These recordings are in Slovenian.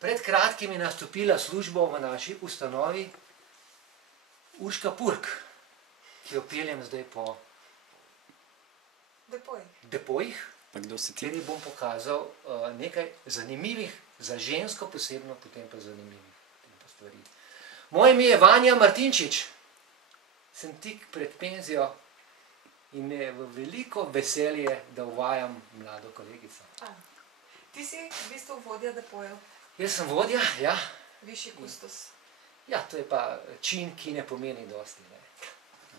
Pred kratkim je nastopila službo v naši ustanovi Urška Purg, ki jo peljem zdaj po depojih, kjer ji bom pokazal nekaj zanimivih, za žensko posebno, potem pa zanimivih stvari. Moje ime je Vanja Martinčič, sem tik pred penzijo in me je v veliko veselje, da uvajam mlado kolegico. Ti si v bistvu vodja depojev. Jaz sem vodja, ja. Višji kustos. Ja, to je pa čin, ki ne pomeni dosti.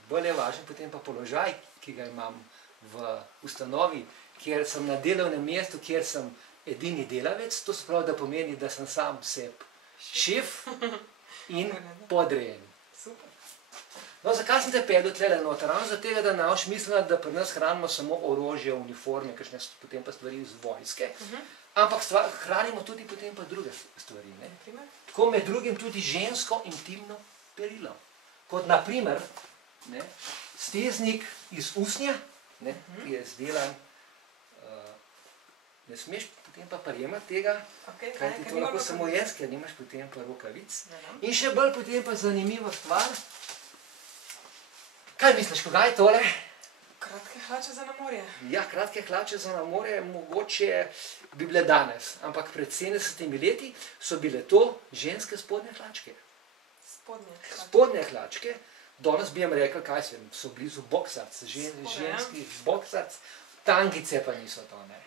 Bolj je važen potem pa položaj, ki ga imam v ustanovi, kjer sem na delovnem mestu, kjer sem edini delavec, to se pravi, da pomeni, da sem sam sebi šef in podrejen. Super. No, zakaj sem te pedel tlele noter? Ravno zato tega, da ne boš mislila, da pri nas hranimo samo orožje, uniforme, kakšne potem pa stvari iz vojske, ampak hranimo tudi potem pa druge stvari. Tako med drugim tudi žensko intimno perilo. Kot naprimer steznik iz usnja, ki je izdelan. Ne smeš potem pa prijemati tega, kajti to lahko samo jaz, ker nimaš potem pa rokavic. In še bolj potem pa zanimiva stvar. Kaj misliš, kaj je tole? Kratke hlače za na morje. Ja, kratke hlače za na morje, mogoče bi bile danes, ampak pred 70 leti so bile to ženske spodnje hlačke. Spodnje hlačke, danes bi jim rekel, kaj so blizu boksarc, ženski boksarc, tangice pa niso to, ne.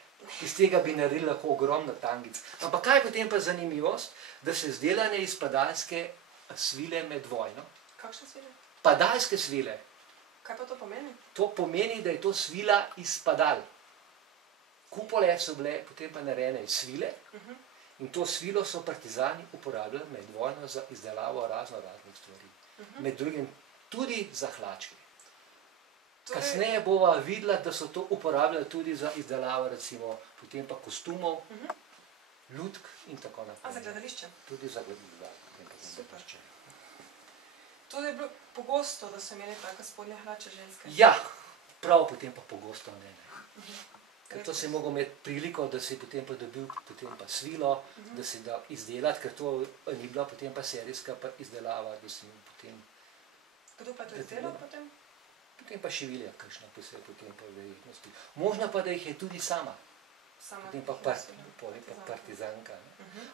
Iz tega bi naredili lahko ogromno tangic. Ampak kaj je potem pa zanimivost, da so izdelane iz padalske svile med vojno? Kakšne svile? Padalske svile. Kaj pa to pomeni? To pomeni, da je to svila iz padal. Kupole so bile potem pa narejene iz svile in to svilo so partizani uporabljali med vojno za izdelavo raznih stvari. Med drugim tudi za hlačke. Kasneje bova videla, da so to uporabljali tudi za izdelavo recimo potem pa kostumov, lutk in tako naprej. A za gledališče? Tudi za gledališče. To je bilo pogosto, da so imeli taka spodnje hlače ženske? Ja, prav potem pa pogosto ne. Ker to si mogel imeti priliko, da si potem pa dobil potem pa svilo, da si da izdelati, ker to ni bila potem pa serijska izdelava, da si potem... Kdo pa je to izdelal potem? Potem pa šivilja kakšna, pa se je potem pa verjetnosti. Možno pa, da jih je tudi sama. Potem pa partizanka.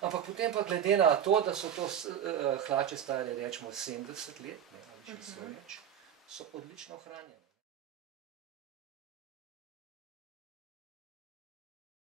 Ampak potem pa glede na to, da so to hlače stare rečemo 70 let, ali še več, so odlično ohranjene.